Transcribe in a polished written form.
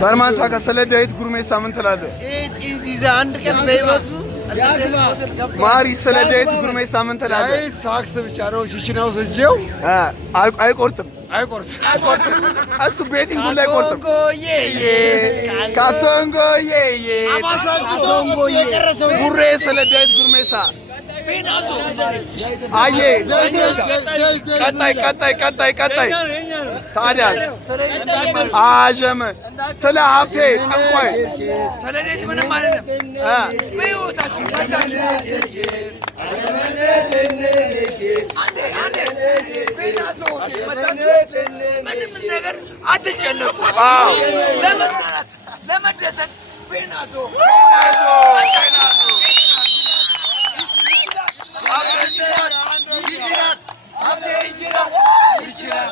በርማሳ ከሰለ ዳዊት ጉርሜሳ ምን ትላለህ? አንድ ቀን በህይወቱ ማሪ ስለ ዳዊት ጉርሜሳ ምን ትላለህ? ሳክስ ብቻ ነው ቺቺናው ሰጀው አይቆርጥም። እሱ ቤቲንግ ላይ አይቆርጥም። ካሶንጎዬ ጉሬ ስለ ዳዊት ጉርሜሳ አየ ቀጣይ ታዲያስ አጀመ ስለ ሀብቴ ጠንቋይ ስለ ሌት ምንም አይደለም። በህይወታችሁ ምንም ነገር አትጨነቁ። ለመዝናናት ለመደሰት ቤናዞ ይችላል